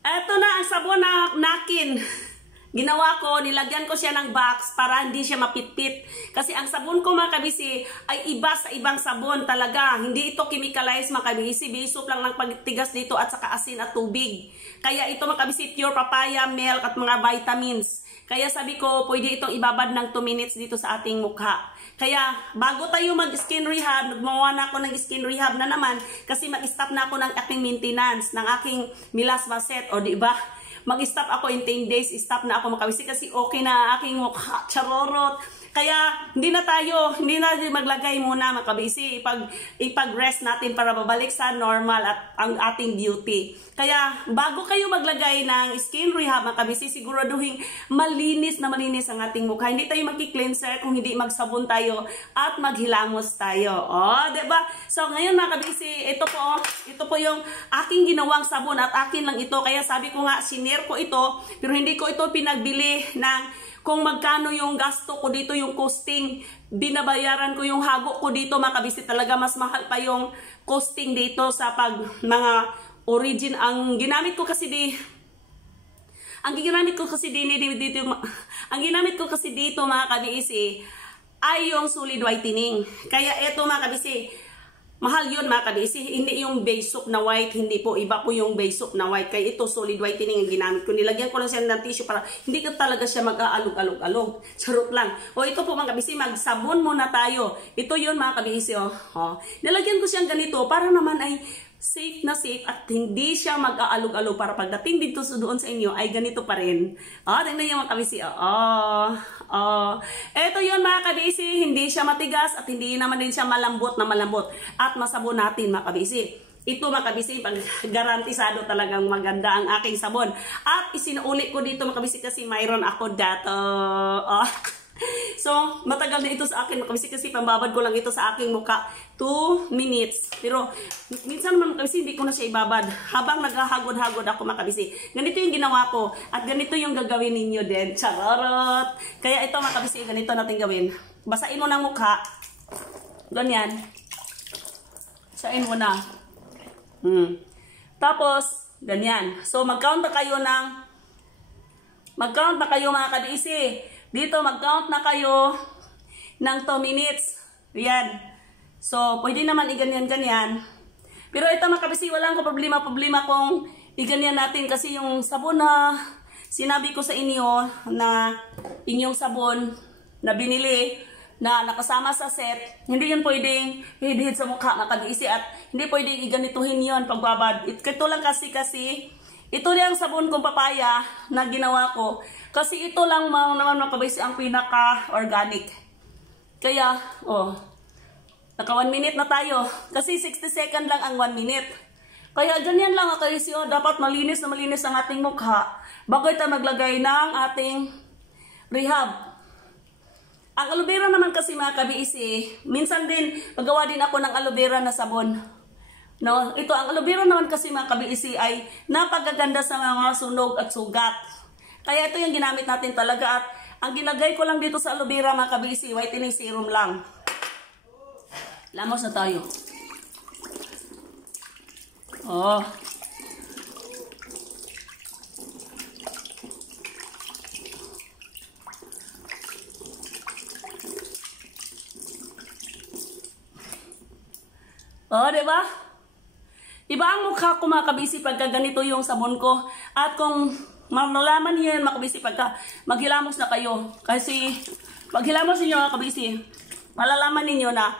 Eto na ang sabon na nakin. Ginawa ko, nilagyan ko siya ng box para hindi siya mapitpit. Kasi ang sabon ko mga kabisi ay iba sa ibang sabon talaga. Hindi ito chemicalized mga kabisi. Bisop lang ng pagtigas dito at saka asin at tubig. Kaya ito mga kabisi, pure papaya, milk at mga vitamins. Kaya sabi ko, pwede itong ibabad ng 2 minutes dito sa ating mukha. Kaya bago tayo mag-skin rehab, gumawa na ako ng skin rehab na naman kasi mag-stop na ako ng aking maintenance, ng aking melasma set, o diba? Mag-stop ako in 10 days, stop na ako makabisi kasi okay na aking mukha, charorot. Kaya hindi na maglagay muna makabisi, ipag-rest natin para babalik sa normal at ang ating beauty. Kaya bago kayo maglagay ng skin rehab makabisi, siguraduhin malinis na malinis ang ating mukha. Hindi tayo magki-cleanser kung hindi magsabon tayo at maghilamos tayo. Oh, 'di ba? So ngayon makabisi, ito po yung aking ginawang sabon at akin lang ito. Kaya sabi ko nga, sinare ko ito, pero hindi ko ito pinagbili ng kung magkano yung gasto ko dito, yung costing, binabayaran ko yung hago ko dito, makabisi talaga mas mahal pa yung costing dito sa mga origin. Ang ginamit ko kasi dito mga kabisi ay yung solid whitening. Kaya eto mga kabisi, mahal yun mga kabisi, hindi yung basic na white, hindi po, iba po yung basic na white. Kaya ito solid whitening ang ginamit ko. Nilagyan ko lang siya ng tissue para hindi ka talaga siya mag-aalog-alog-alog. Charot lang. O ito po mga kabisi, magsabon muna tayo. Ito yun mga kabisi. Nilagyan ko siyang ganito para naman ay safe na safe at hindi siya mag-aalog-alog para pagdating dito doon sa inyo ay ganito pa rin. Tingnan niyo mga kabisi. Ito yun mga kabisi, hindi siya matigas at hindi naman din siya malambot at masabon natin mga kabisi. Ito mga kabisi, pag garantisado talagang maganda ang aking sabon. At isinuuli ko dito mga kabisi kasi mayroon ako dato. So, matagal na ito sa akin mga kabisi kasi pambabad ko lang ito sa aking mukha 2 minutes. Pero minsan naman mga kabisi hindi ko na siya ibabad habang naghahagod-hagod ako mga kabisi. Ganito yung ginawa ko at ganito yung gagawin ninyo din. Charot! Kaya ito mga kabisi, ganito natin gawin. Basain mo ng mukha. Ganyan. Basain mo na. Tapos, ganyan. So, mag-count na kayo mga kabisi. Dito, mag-count na kayo ng 2 minutes. Yan. So, pwede naman iganyan-ganyan. Pero ito mga kabisi, walang problema kung iganyan natin kasi yung sabon na sinabi ko sa inyo na inyong sabon na binili na nakasama sa set, hindi yun pwedeng hihid sa mukha mga kabisi at hindi pwedeng iganituhin yun pagbabad. Ito lang kasi ito rin ang sabon kong papaya na ginawa ko. Kasi ito lang naman mga kabisi ang pinaka-organic. Kaya, naka 1 minute na tayo. Kasi 60 second lang ang 1 minute. Kaya ganyan lang mga kabisi. Dapat malinis na malinis ang ating mukha bago tayo maglagay ng ating rehab. Ang aloe vera naman kasi mga kabisi, minsan din magawa din ako ng aloe vera na sabon. No, ito ang aloe vera naman kasi mga kabisi ay napakaganda sa mga sunog at sugat. Kaya ito yung ginamit natin talaga at ang ginagay ko lang dito sa aloe vera mga kabisi, whitening serum lang. Lamos na tayo. Diba? Iba ang mukha ko mga kabisi pagka ganito yung sabon ko. At kung malalaman niyo yan mga kabisi pagka maghilamos na kayo. Kasi maghilamos niyo mga kabisi, malalaman niyo na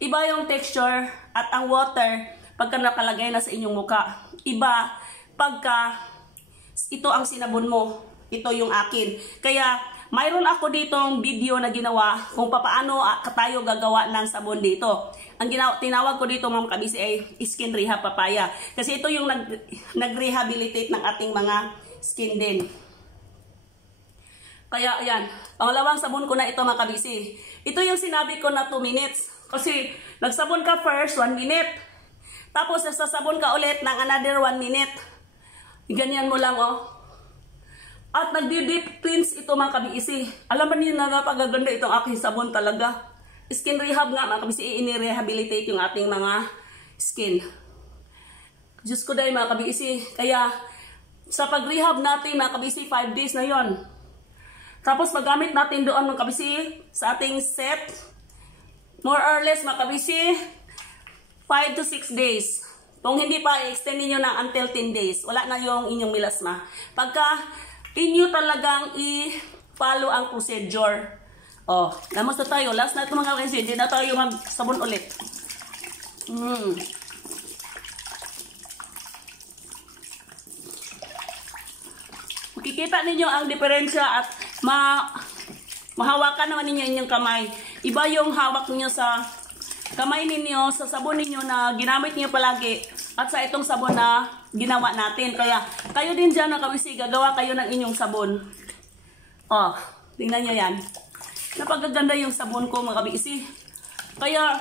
iba yung texture at ang water pagka nakalagay na sa inyong mukha. Iba pagka ito ang sinabon mo. Ito yung akin. Kaya mayroon ako ditong video na ginawa kung paano tayo gagawa ng sabon dito. Ang tinawag ko dito mga kabisi ay skin rehab papaya. Kasi ito yung nag-rehabilitate ng ating mga skin din. Kaya ayan, pangalawang sabon ko na ito mga kabisi. Ito yung sinabi ko na 2 minutes. Kasi nagsabon ka first 1 minute. Tapos nagsasabon ka ulit ng another 1 minute. Ganyan mo lang At nagdi-deep cleanse ito mga kabisi. Alam ba niyo na napagaganda itong aking sabon talaga. Skin rehab nga mga kabisi, ini-rehabilitate yung ating mga skin. Diyos ko dahil mga kabisi. Kaya Sa pag-rehab natin, mga kabisi, 5 days na yon. Tapos paggamit natin doon, mga kabisi, sa ating set, more or less, mga kabisi, 5 to 6 days. Kung hindi pa, i-extend niyo na until 10 days. Wala na yung inyong milasma. Pagka inyo talagang i-follow ang procedure. Oh, namos na tayo. Last na ito, mga kabisi. Hindi na tayo mag-sabon ulit. Makikita ninyo ang diferensya at mahawakan naman ninyo inyong kamay. Iba yung hawak niyo sa kamay ninyo, sa sabon ninyo na ginamit niyo palagi at sa itong sabon na ginawa natin. Kaya kayo din dyan na kabisi, gagawa kayo ng inyong sabon. Oh, tingnan nyo yan. Napagaganda yung sabon ko, mga kabisi. Kaya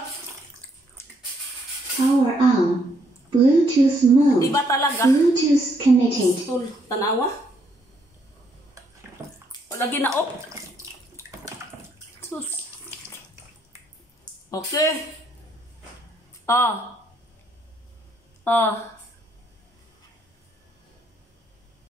power on. Bluetooth mode. Diba talaga? Bluetooth connected. Tanawa. Lagi na off. Sus. Okay.